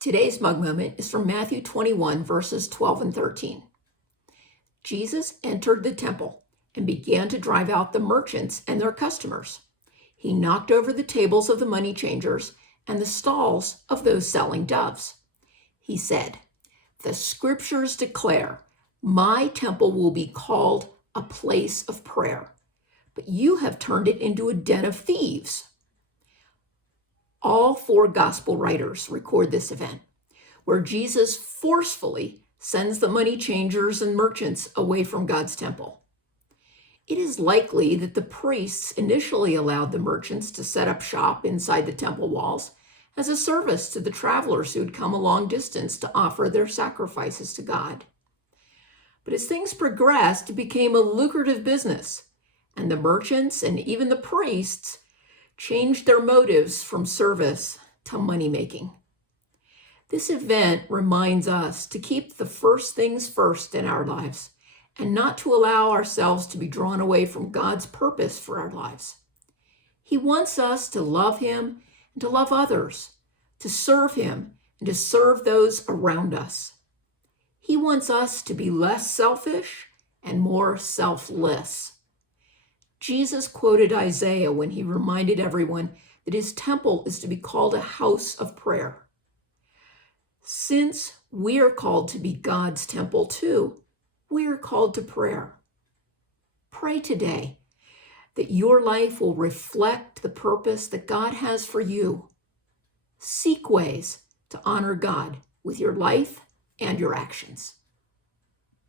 Today's mug moment is from Matthew 21, verses 12 and 13. Jesus entered the temple and began to drive out the merchants and their customers. He knocked over the tables of the money changers and the stalls of those selling doves. He said, "The scriptures declare, my temple will be called a place of prayer, but you have turned it into a den of thieves." All four gospel writers record this event, where Jesus forcefully sends the money changers and merchants away from God's temple. It is likely that the priests initially allowed the merchants to set up shop inside the temple walls as a service to the travelers who had come a long distance to offer their sacrifices to God. But as things progressed, it became a lucrative business, and the merchants and even the priests changed their motives from service to money-making. This event reminds us to keep the first things first in our lives and not to allow ourselves to be drawn away from God's purpose for our lives. He wants us to love Him and to love others, to serve Him and to serve those around us. He wants us to be less selfish and more selfless. Jesus quoted Isaiah when he reminded everyone that his temple is to be called a house of prayer. Since we are called to be God's temple too, we are called to prayer. Pray today that your life will reflect the purpose that God has for you. Seek ways to honor God with your life and your actions.